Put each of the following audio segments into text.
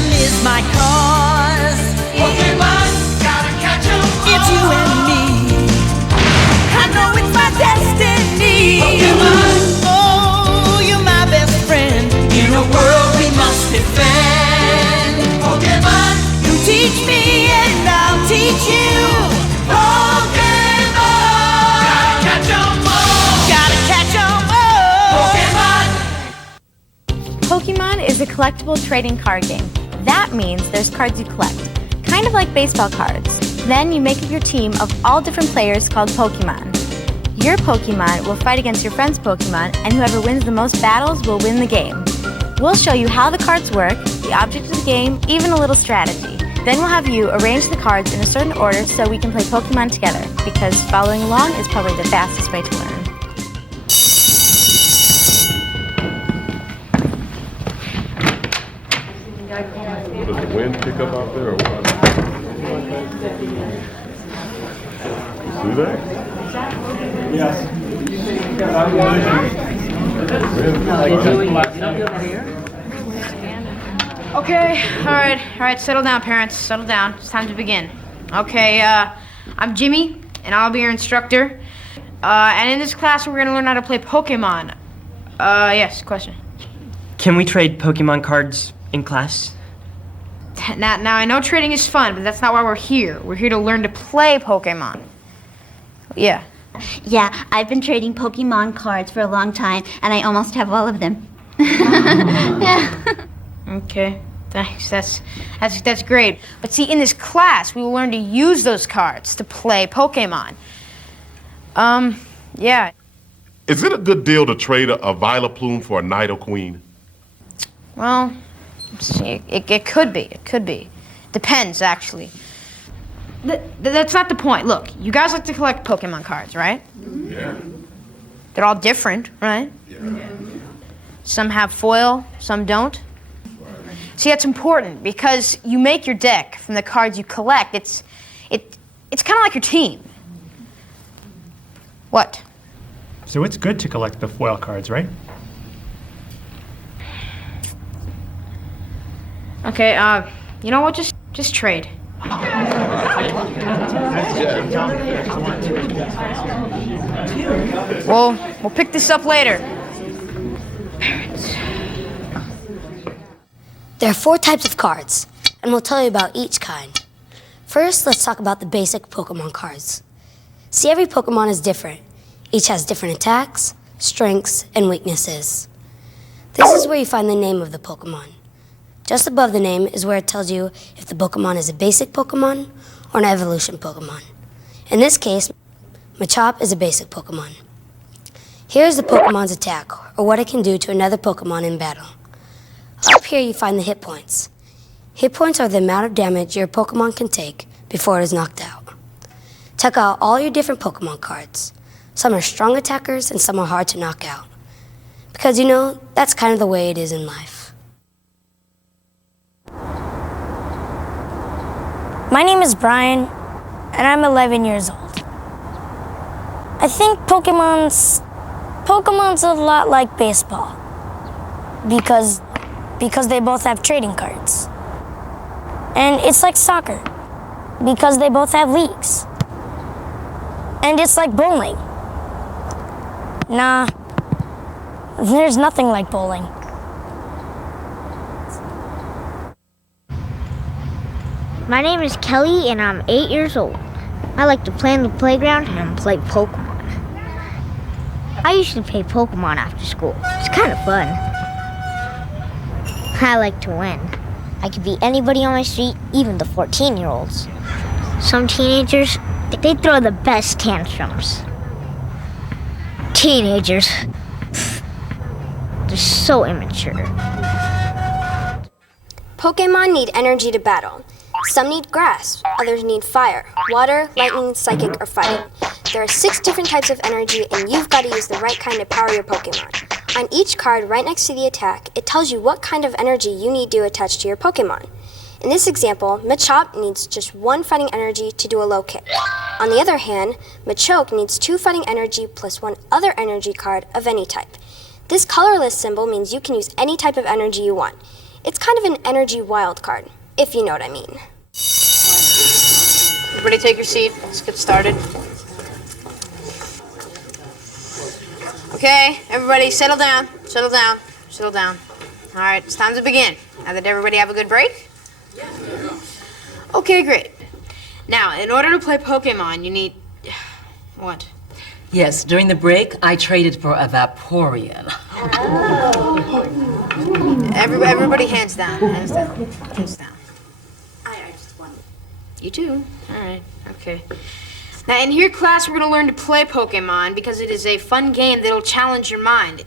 them is my cause. Pokémon, gotta catch 'em all. It's you and me. I know it's my destiny. Pokémon, oh, you're my best friend. in a world we must defend. Pokémon, You teach me and I'll teach you. Pokémon, gotta catch 'em all. Gotta catch 'em all. Pokémon. Pokemon is a collectible trading card game. That means there's cards you collect, kind of like baseball cards. Then you make up your team of all different players called Pokemon. Your Pokemon will fight against your friend's Pokemon, and whoever wins the most battles will win the game. We'll show you how the cards work, the object of the game, even a little strategy. Then we'll have you arrange the cards in a certain order so we can play Pokemon together, because following along is probably the fastest way to learn. Does the wind pick up out there or what? See that? Okay, all right, settle down, parents, settle down. It's time to begin. Okay, I'm Jimmy, and I'll be your instructor. And in this class, we're gonna learn how to play Pokemon. Yes, question. Can we trade Pokemon cards in class? Now, I know trading is fun, but that's not why we're here. We're here to learn to play Pokemon. Yeah. Yeah, I've been trading Pokemon cards for a long time, and I almost have all of them. Yeah. Okay, thanks. That's great. But see, in this class, we will learn to use those cards to play Pokemon. Yeah. Is it a good deal to trade a Vileplume for a Nidoqueen? Well, see, it could be. It could be. Depends, actually. That's not the point. Look, you guys like to collect Pokemon cards, right? Yeah. They're all different, right? Yeah. Some have foil, some don't. See, that's important because you make your deck from the cards you collect. It's kind of like your team. What? So it's good to collect the foil cards, right? Okay, you know what? Just trade. We'll pick this up later. There are 4 types of cards, and we'll tell you about each kind. First, let's talk about the basic Pokemon cards. See, every Pokemon is different. Each has different attacks, strengths, and weaknesses. This is where you find the name of the Pokemon. Just above the name is where it tells you if the Pokemon is a basic Pokemon or an evolution Pokemon. In this case, Machop is a basic Pokemon. Here's the Pokemon's attack, or what it can do to another Pokemon in battle. Up here you find the hit points. Hit points are the amount of damage your Pokemon can take before it is knocked out. Check out all your different Pokemon cards. Some are strong attackers and some are hard to knock out. Because you know, that's kind of the way it is in life. My name is Brian, and I'm 11 years old. I think Pokemon's a lot like baseball because they both have trading cards. And it's like soccer because they both have leagues. And it's like bowling. Nah, there's nothing like bowling. My name is Kelly and I'm 8 years old. I like to play on the playground and play Pokemon. I usually play Pokemon after school. It's kind of fun. I like to win. I can beat anybody on my street, even the 14-year-olds. Some teenagers, they throw the best tantrums. Teenagers, they're so immature. Pokemon need energy to battle. Some need grass, others need fire, water, lightning, psychic, or fighting. There are 6 different types of energy, and you've got to use the right kind to power your Pokemon. On each card, right next to the attack, it tells you what kind of energy you need to attach to your Pokemon. In this example, Machop needs just 1 fighting energy to do a low kick. On the other hand, Machoke needs 2 fighting energy plus 1 other energy card of any type. This colorless symbol means you can use any type of energy you want. It's kind of an energy wild card, if you know what I mean. Everybody take your seat. Let's get started. Okay, everybody settle down, settle down, settle down. All right, it's time to begin. Now, did everybody have a good break? Yeah. Okay, great. Now, in order to play Pokemon, you need... What? Yes, during the break, I traded for a Vaporeon. Everybody hands down, hands down, hands down. I just won. You too? All right, okay. Now, in here, class, we're going to learn to play Pokemon because it is a fun game that'll challenge your mind.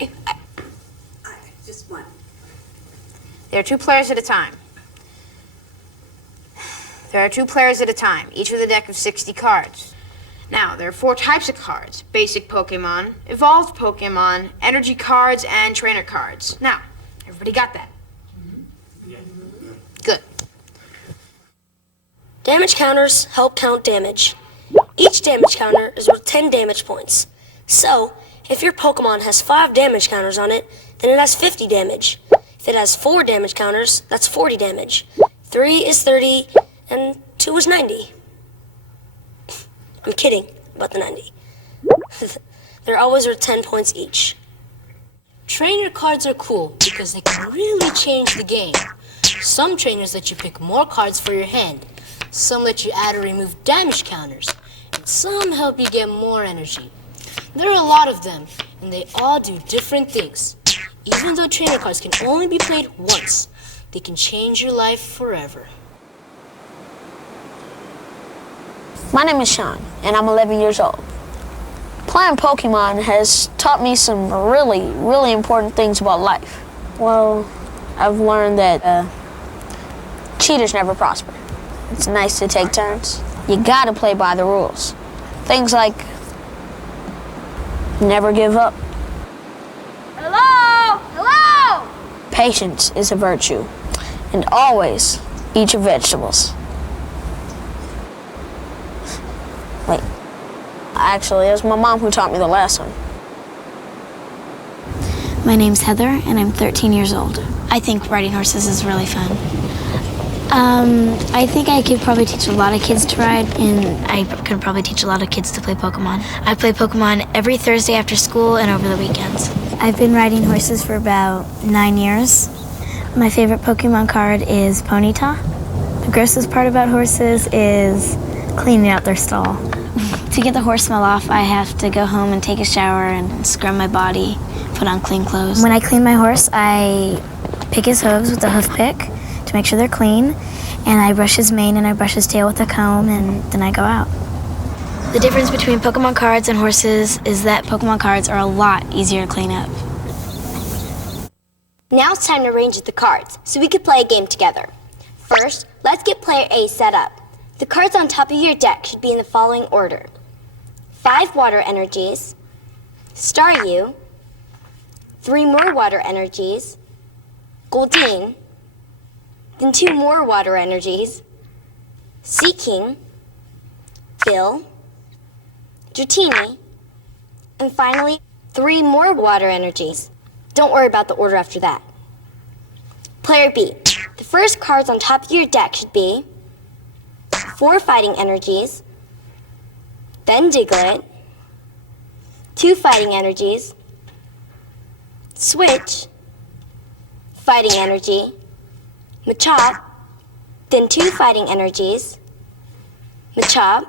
I just won. There are 2 players at a time. There are 2 players at a time, each with a deck of 60 cards. Now, there are 4 types of cards: basic Pokemon, evolved Pokemon, energy cards, and trainer cards. Now, everybody got that? Good. Damage counters help count damage. Each damage counter is worth 10 damage points. So, if your Pokemon has 5 damage counters on it, then it has 50 damage. If it has 4 damage counters, that's 40 damage. 3 is 30, and 2 is 90. I'm kidding about the 90. They're always worth 10 points each. Trainer cards are cool because they can really change the game. Some trainers let you pick more cards for your hand. Some let you add or remove damage counters. And some help you get more energy. There are a lot of them, and they all do different things. Even though trainer cards can only be played once, they can change your life forever. My name is Sean, and I'm 11 years old. Playing Pokemon has taught me some really important things about life. Well, I've learned that cheaters never prosper. It's nice to take turns. You gotta play by the rules. Things like never give up. Hello? Hello? Patience is a virtue, and always eat your vegetables. Wait, actually, it was my mom who taught me the last one. My name's Heather, and I'm 13 years old. I think riding horses is really fun. I think I could probably teach a lot of kids to ride, and I could probably teach a lot of kids to play Pokemon. I play Pokemon every Thursday after school and over the weekends. I've been riding horses for about 9 years. My favorite Pokemon card is Ponyta. The grossest part about horses is cleaning out their stall. To get the horse smell off, I have to go home and take a shower and scrub my body, put on clean clothes. When I clean my horse, I pick his hooves with a hoof pick to make sure they're clean, and I brush his mane and I brush his tail with a comb, and then I go out. The difference between Pokemon cards and horses is that Pokemon cards are a lot easier to clean up. Now it's time to arrange the cards, so we could play a game together. First, let's get player A set up. The cards on top of your deck should be in the following order: 5 water energies, Staryu, 3 more water energies, Goldeen, then 2 more water energies, Seaking, Bill, Dratini, and finally 3 more water energies. Don't worry about the order after that. Player B, the first cards on top of your deck should be 4 fighting energies, then Diglett, 2 fighting energies, Switch, fighting energy, Machop, then 2 fighting energies, Machop,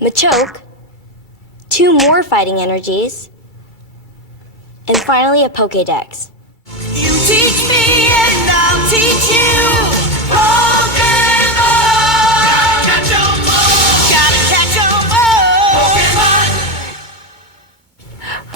Machoke, 2 more fighting energies, and finally a Pokédex. You teach me and I'll teach you Pokemon. Gotta catch 'em all. Pokemon.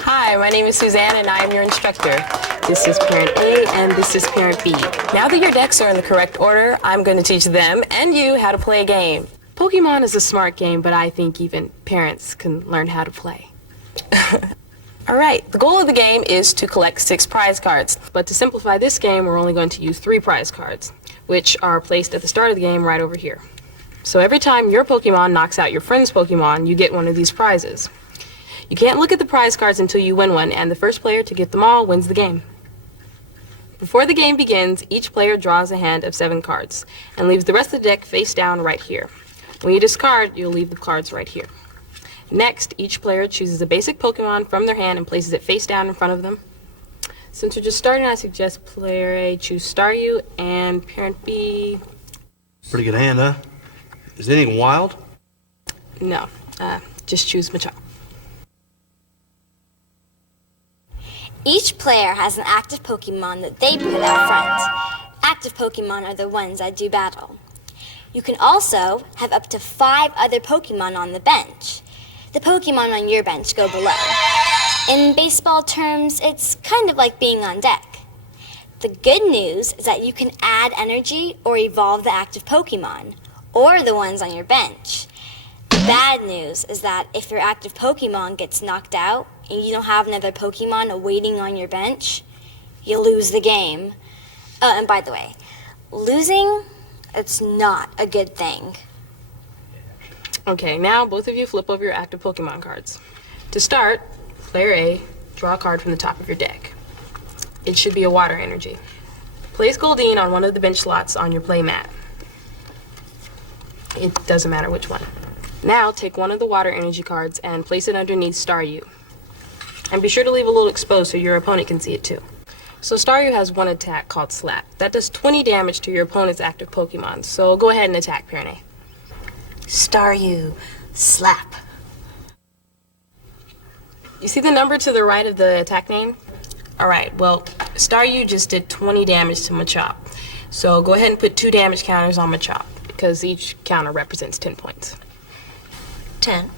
Hi, my name is Suzanne and I am your instructor. This is parent A and this is parent B. Now that your decks are in the correct order, I'm going to teach them and you how to play a game. Pokemon is a smart game, but I think even parents can learn how to play. All right, the goal of the game is to collect 6 prize cards, but to simplify this game, we're only going to use 3 prize cards, which are placed at the start of the game right over here. So every time your Pokemon knocks out your friend's Pokemon, you get one of these prizes. You can't look at the prize cards until you win one, and the first player to get them all wins the game. Before the game begins, each player draws a hand of 7 cards and leaves the rest of the deck face down right here. When you discard, you'll leave the cards right here. Next, each player chooses a basic Pokemon from their hand and places it face down in front of them. Since we're just starting, I suggest player A choose Staryu and parent B... Pretty good hand, huh? Is it anything wild? No, just choose Machop. Each player has an active Pokemon that they put out front. Active Pokemon are the ones that do battle. You can also have up to 5 other Pokemon on the bench. The Pokemon on your bench go below. In baseball terms, it's kind of like being on deck. The good news is that you can add energy or evolve the active Pokemon, or the ones on your bench. The bad news is that if your active Pokemon gets knocked out and you don't have another Pokemon waiting on your bench, you lose the game. And by the way, losing, it's not a good thing. Okay, now both of you flip over your active Pokemon cards. To start, player A, draw a card from the top of your deck. It should be a water energy. Place Goldeen on one of the bench slots on your play mat. It doesn't matter which one. Now take one of the water energy cards and place it underneath Staryu. And be sure to leave a little exposed so your opponent can see it too. So Staryu has one attack called Slap. That does 20 damage to your opponent's active Pokemon, so go ahead and attack parent A. Staryu, Slap. You see the number to the right of the attack name? Alright, well, Staryu just did 20 damage to Machop. So go ahead and put 2 damage counters on Machop, because each counter represents 10 points. 10,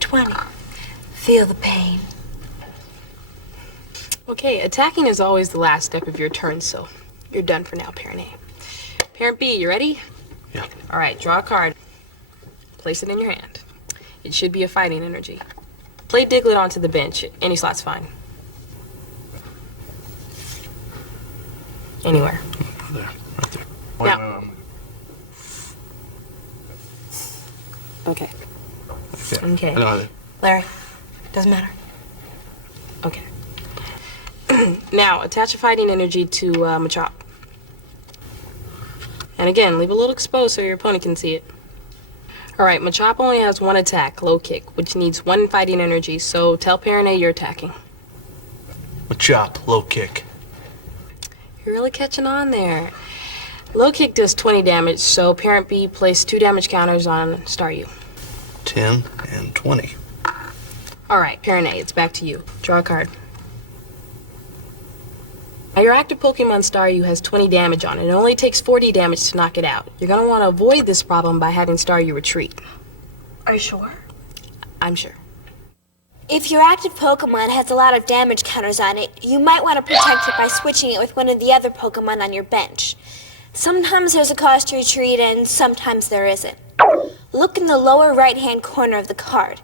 20. Feel the pain. Okay, attacking is always the last step of your turn, so you're done for now, parent A. Parent B, you ready? Yeah. Alright, draw a card. Place it in your hand. It should be a fighting energy. Play Diglett onto the bench. Any slot's fine. Anywhere. There, right there. Now. Okay. Okay. I know. Larry, doesn't matter. Okay. Now, attach a fighting energy to Machop. And again, leave a little exposed so your opponent can see it. Alright, Machop only has one attack, Low Kick, which needs 1 fighting energy, so tell parent A you're attacking. Machop, Low Kick. You're really catching on there. Low Kick does 20 damage, so parent B place 2 damage counters on Staryu. 10 and 20. Alright, parent A, it's back to you. Draw a card. Now your active Pokemon Staryu has 20 damage on it. It only takes 40 damage to knock it out. You're going to want to avoid this problem by having Staryu retreat. Are you sure? I'm sure. If your active Pokemon has a lot of damage counters on it, you might want to protect it by switching it with one of the other Pokemon on your bench. Sometimes there's a cost to retreat and sometimes there isn't. Look in the lower right-hand corner of the card.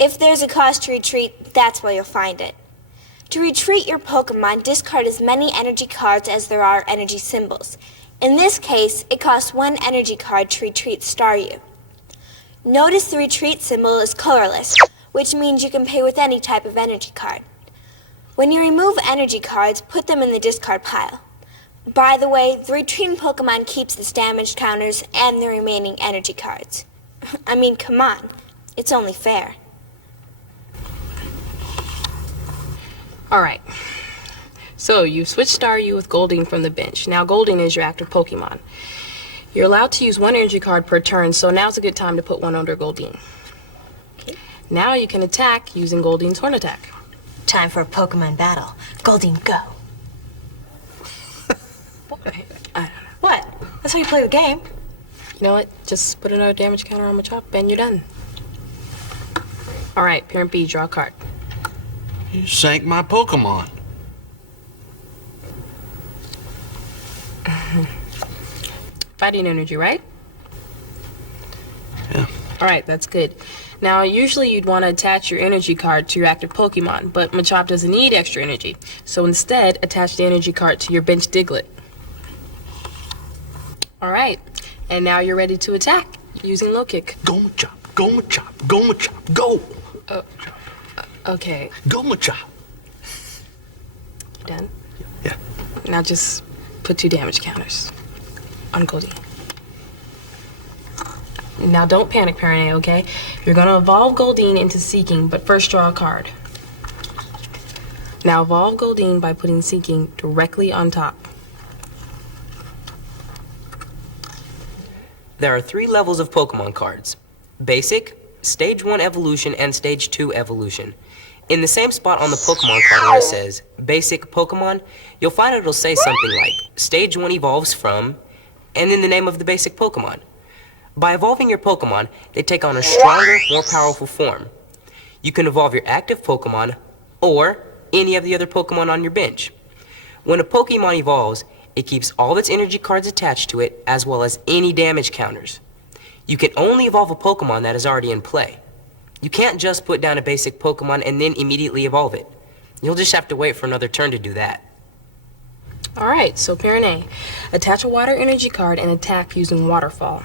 If there's a cost to retreat, that's where you'll find it. To retreat your Pokemon, discard as many energy cards as there are energy symbols. In this case, it costs 1 energy card to retreat Staryu. Notice the retreat symbol is colorless, which means you can pay with any type of energy card. When you remove energy cards, put them in the discard pile. By the way, the retreating Pokemon keeps the damage counters and the remaining energy cards. I mean, come on, it's only fair. Alright, so you've switched Staryu with Goldeen from the bench. Now Goldeen is your active Pokemon. You're allowed to use 1 energy card per turn, so now's a good time to put 1 under Goldeen. Okay. Now you can attack using Goldeen's Horn Attack. Time for a Pokemon battle. Goldeen, go. I don't know. What? That's how you play the game. You know what? Just put another damage counter on Machop and you're done. Alright, parent B, draw a card. You sank my Pokemon. Fighting energy, right? Yeah. Alright, that's good. Now, usually you'd want to attach your energy card to your active Pokemon, but Machop doesn't need extra energy. So instead, attach the energy card to your bench Diglett. Alright, and now you're ready to attack using Low Kick. Go Machop, go Machop, go Machop, go! Okay. Go Machop. You done? Yeah. Now just put 2 damage counters on Goldeen. Now don't panic, Parent A, okay? You're gonna evolve Goldeen into Seeking, but first draw a card. Now evolve Goldeen by putting Seeking directly on top. There are 3 levels of Pokemon cards: Basic, Stage 1 Evolution, and Stage 2 Evolution. In the same spot on the Pokemon card where it says Basic Pokemon, you'll find it'll say something like Stage 1 evolves from, and then the name of the basic Pokemon. By evolving your Pokemon, they take on a stronger, more powerful form. You can evolve your active Pokemon or any of the other Pokemon on your bench. When a Pokemon evolves, it keeps all of its energy cards attached to it, as well as any damage counters. You can only evolve a Pokemon that is already in play. You can't just put down a basic Pokemon and then immediately evolve it. You'll just have to wait for another turn to do that. Alright, so Parent A, attach a water energy card and attack using Waterfall.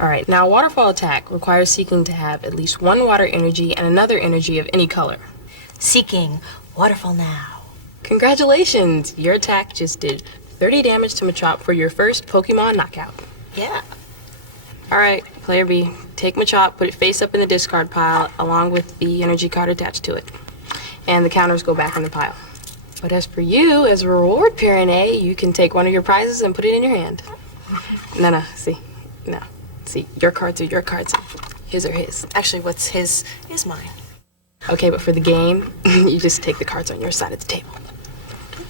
Alright, now a Waterfall attack requires Seeking to have at least 1 water energy and another energy of any color. Seeking, Waterfall now. Congratulations! Your attack just did 30 damage to Machop for your first Pokemon knockout. Yeah. Alright, player B, take Machop, put it face up in the discard pile along with the energy card attached to it. And the counters go back in the pile. But as for you, as a reward, Parent A, you can take one of your prizes and put it in your hand. No, see. No. See, your cards are your cards. His are his. Actually, what's his is mine. Okay, but for the game, you just take the cards on your side of the table.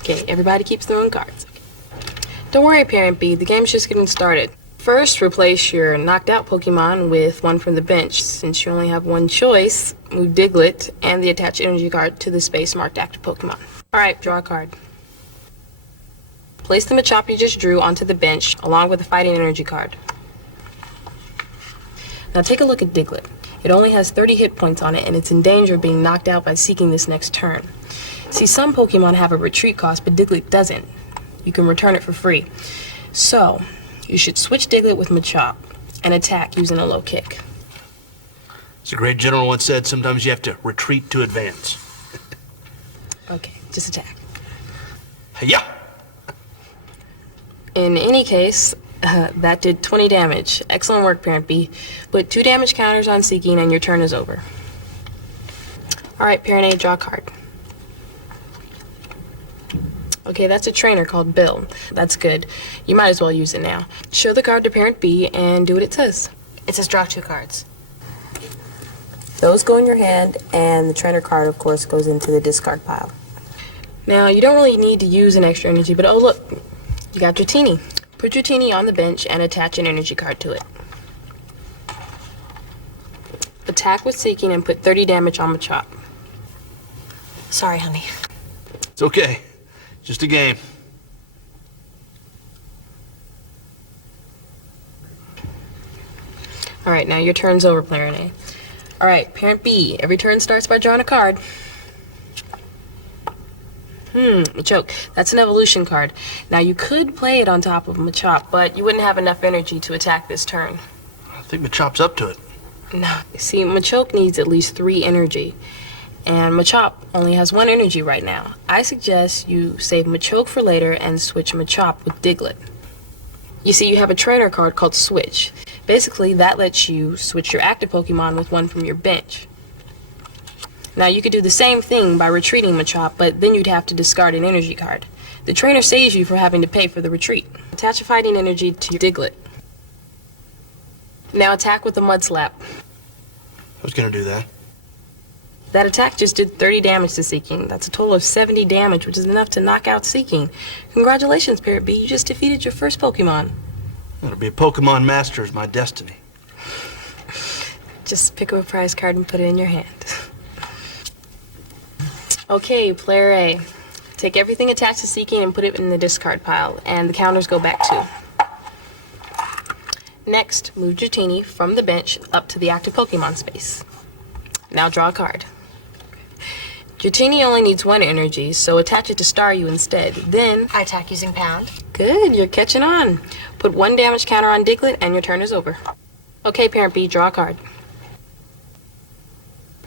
Okay, everybody keeps their own cards. Don't worry, Parent B, the game's just getting started. First, replace your knocked out Pokemon with one from the bench. Since you only have one choice, move Diglett and the attached energy card to the space marked active Pokemon. Alright, draw a card. Place the Machop you just drew onto the bench along with the fighting energy card. Now take a look at Diglett. It only has 30 hit points on it and it's in danger of being knocked out by Seeking this next turn. See, some Pokemon have a retreat cost, but Diglett doesn't. You can return it for free. So, you should switch Diglett with Machop and attack using a low kick. As a great general once said, sometimes you have to retreat to advance. Okay, just attack. Yeah. In any case, that did 20 damage. Excellent work, Parent B. Put 2 damage counters on Seeking and your turn is over. Alright, Parent A, draw a card. Okay, that's a trainer called Bill. That's good. You might as well use it now. Show the card to Parent B and do what it says. It says draw 2 cards. Those go in your hand, and the trainer card, of course, goes into the discard pile. Now, you don't really need to use an extra energy, but oh look, you got Dratini. Put Dratini on the bench and attach an energy card to it. Attack with Seeking and put 30 damage on Machop. Sorry, honey. It's okay. Just a game. Alright, now your turn's over, Player A. Alright, Parent B, every turn starts by drawing a card. Machoke. That's an evolution card. Now you could play it on top of Machop, but you wouldn't have enough energy to attack this turn. I think Machop's up to it. No. See, Machoke needs at least 3 energy. And Machop only has 1 energy right now. I suggest you save Machoke for later and switch Machop with Diglett. You see, you have a trainer card called Switch. Basically, that lets you switch your active Pokemon with one from your bench. Now, you could do the same thing by retreating Machop, but then you'd have to discard an energy card. The trainer saves you for having to pay for the retreat. Attach a fighting energy to your Diglett. Now attack with the Mud Slap. I was gonna do that. That attack just did 30 damage to Seeking. That's a total of 70 damage, which is enough to knock out Seeking. Congratulations, Parrot B. You just defeated your first Pokemon. To be a Pokemon master is my destiny. Just pick up a prize card and put it in your hand. Okay, Player A. Take everything attached to Seeking and put it in the discard pile, and the counters go back too. Next, move Dratini from the bench up to the active Pokemon space. Now draw a card. Dratini only needs 1 energy, so attach it to Staryu instead. Then I attack using Pound. Good, you're catching on. Put 1 damage counter on Diglett and your turn is over. Okay, Parent B, draw a card.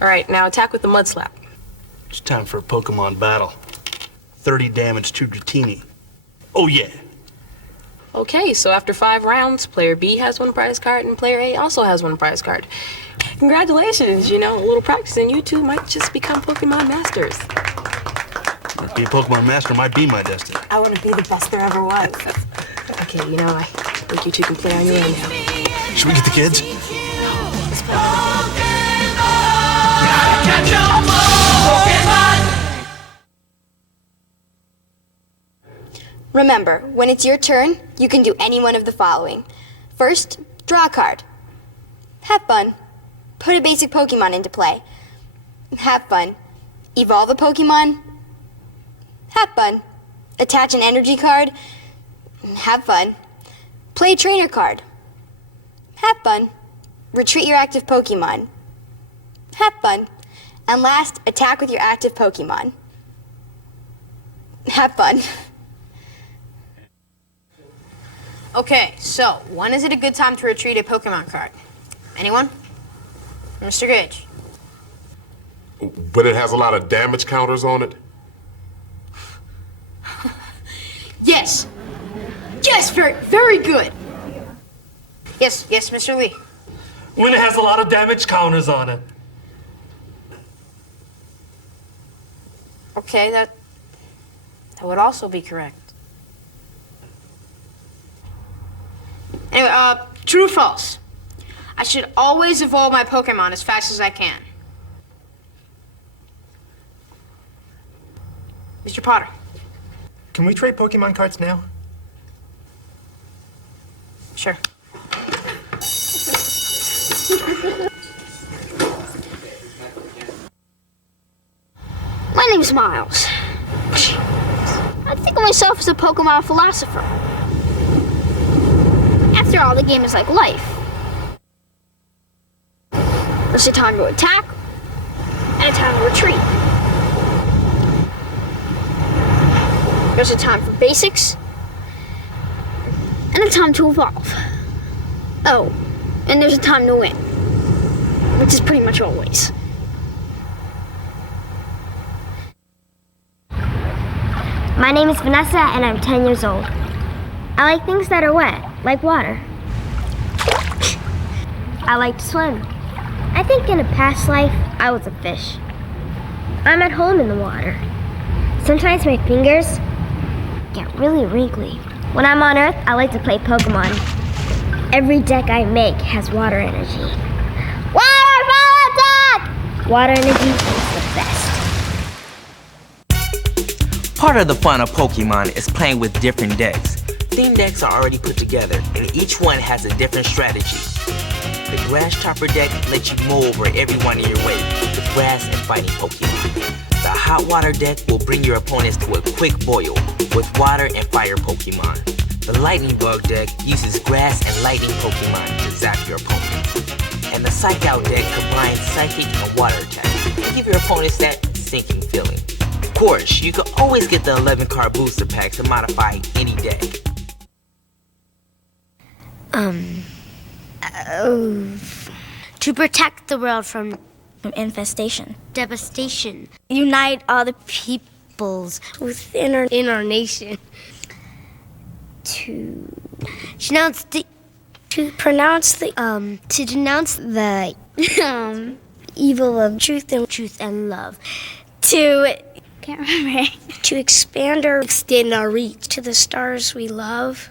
Alright, now attack with the Mud Slap. It's time for a Pokemon battle. 30 damage to Dratini. Oh yeah. Okay, so after 5 rounds, player B has 1 prize card and player A also has 1 prize card. Congratulations, you know, a little practice and you two might just become Pokemon masters. Be a Pokemon master might be my destiny. I want to be the best there ever was. Okay, you know, I think you two can play on your own now. Should we get the kids? Catch 'em all, Pokemon! Remember, when it's your turn, you can do any one of the following. First, draw a card. Have fun. Put a basic Pokemon into play. Have fun. Evolve a Pokemon. Have fun. Attach an energy card. Have fun. Play a trainer card. Have fun. Retreat your active Pokemon. Have fun. And last, attack with your active Pokemon. Have fun. Okay, so when is it a good time to retrieve a Pokemon card? Anyone? Mr. Gage. But it has a lot of damage counters on it. Yes. Yes, very good. Yes, Mr. Lee. When it has a lot of damage counters on it. Okay, that would also be correct. Anyway, true or false? I should always evolve my Pokemon as fast as I can. Mr. Potter. Can we trade Pokemon cards now? Sure. My name's Miles. I think of myself as a Pokemon philosopher. After all, the game is like life. There's a time to attack, and a time to retreat. There's a time for basics, and a time to evolve. Oh, and there's a time to win, which is pretty much always. My name is Vanessa, and I'm 10 years old. I like things that are wet, like water. I like to swim. I think in a past life, I was a fish. I'm at home in the water. Sometimes my fingers get really wrinkly. When I'm on Earth, I like to play Pokemon. Every deck I make has water energy. Waterfall attack! Water energy is the best. Part of the fun of Pokemon is playing with different decks. Theme decks are already put together, and each one has a different strategy. The Grass Chopper deck lets you mow over everyone in your way with grass and fighting Pokemon. The Hot Water deck will bring your opponents to a quick boil with water and fire Pokemon. The Lightning Bug deck uses grass and lightning Pokemon to zap your opponents. And the Psych Out deck combines psychic and water attacks to give your opponents that sinking feeling. Of course, you can always get the 11-card booster pack to modify any deck. To protect the world from infestation, devastation, unite all the peoples within our nation. To denounce the evil of truth and love. Can't remember. To extend our reach to the stars we love.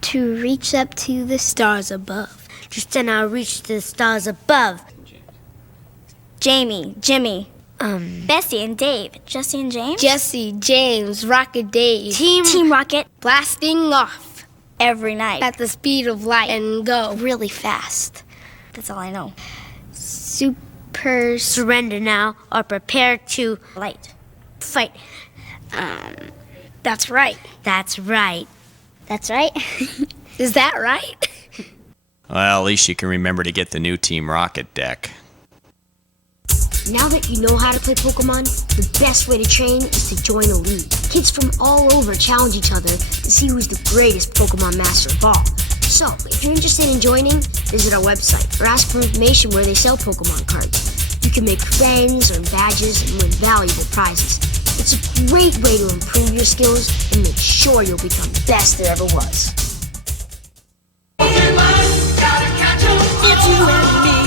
To reach up to the stars above. To extend our reach to the stars above. Jamie, Jimmy, Bessie and Dave. Jesse and James? Jesse, James, Rocket Dave. Team Rocket. Blasting off. Every night. At the speed of light. And go really fast. That's all I know. Super surrender now or prepare to fight. That's right. That's right. That's right. Is that right? Well, at least you can remember to get the new Team Rocket deck. Now that you know how to play Pokemon, the best way to train is to join a league. Kids from all over challenge each other to see who's the greatest Pokemon master of all. So, if you're interested in joining, visit our website or ask for information where they sell Pokemon cards. You can make friends, earn badges, and win valuable prizes. It's a great way to improve your skills and make sure you'll become the best there ever was. It's you and me.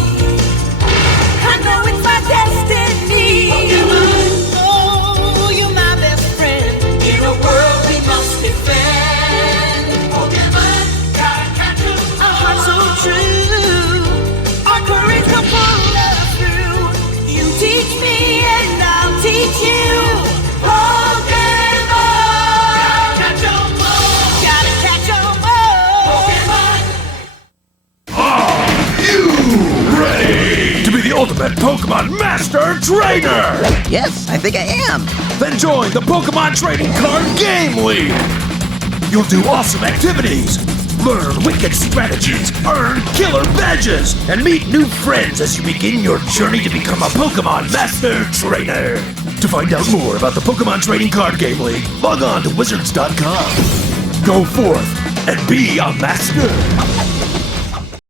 I know it's my destiny. Oh, you're my best friend. In a world we must defend. Pokemon, gotta catch 'em. A heart so true. Our courage will pull us through. You teach me and I'll teach you. Pokemon. Gotta catch 'em all. Gotta catch 'em all. Pokemon. Ready to be the ultimate Pokemon Master Trainer? Yes, I think I am. Then join the Pokemon Trading Card Game League. You'll do awesome activities, learn wicked strategies, earn killer badges, and meet new friends as you begin your journey to become a Pokemon Master Trainer. To find out more about the Pokemon Trading Card Game League, log on to wizards.com. Go forth and be a master.